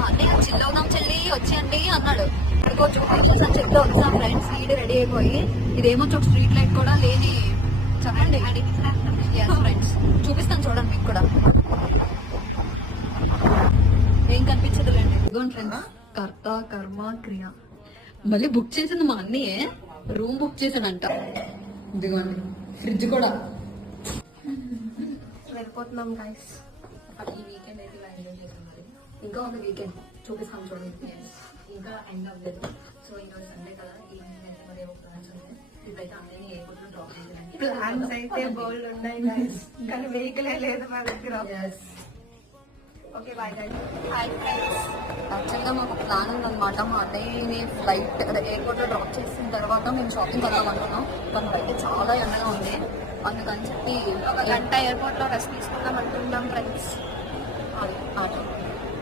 మా అన్నయ్య చిల్ అవుదాం చెల్లి వచ్చేయండి అన్నాడు. ఇక్కడికో జూపిటర్స్ అని చెప్తే వచ్చాం ఫ్రెండ్స్. ఈడు రెడీ అయిపోయి ఇదేమో ఒక స్ట్రీట్ లైట్ కూడా లేని చెప్పండి ఫ్రెండ్స్ చూపిస్తాను చూడండి మీకు కూడా. ఏం కనిపించదులేండి. ఇదిగోండి ఫ్రెండ్స్ కర్త కర్మ క్రియ. మళ్ళీ బుక్ చేసింది మా అన్నయ్యే, రూమ్ బుక్ చేసాడంట. ఇదిగోండి ఫ్రిడ్జ్ కూడా. వెళ్ళిపోతున్నాం గైస్. ఈ వీకెండ్ అయితే ఇలా ఎంజాయ్ చేస్తున్నారు. ఇంకా ఒక వీకెండ్ చూపిస్తాను చూడండి. ఇంకా ఎండ్ అవ్వలేదు. సో ఈరోజు సండే కదా, ఈవినింగ్ అయితే మరి ఏవో ప్లాన్స్ ఉన్నాయి. ఇప్పుడైతే అన్నీ ఎయిర్పోర్ట్ లో డ్రాప్ చేసేదానికి ప్లాన్స్ అయితే బోల్డ్ ఉన్నాయి గైస్, కానీ వెహికలే లేదు మా దగ్గర. Okay bye guys. Hi friends. యాక్చువల్గా మాకు ప్లాన్ ఉందన్నమాట. మా అన్నయ్యని ఫ్లైట్ అదే ఎయిర్పోర్ట్ లో డ్రాప్ చేసిన తర్వాత మేము షాపింగ్ వెళ్దాం అనుకున్నాం. కానీ బయట చాలా ఎండగా ఉంది, అందుకని చెప్పి ఒక గంట ఎయిర్పోర్ట్ లో రెస్ట్ తీసుకుందాం అనుకుంటున్నాం ఫ్రెండ్స్. అది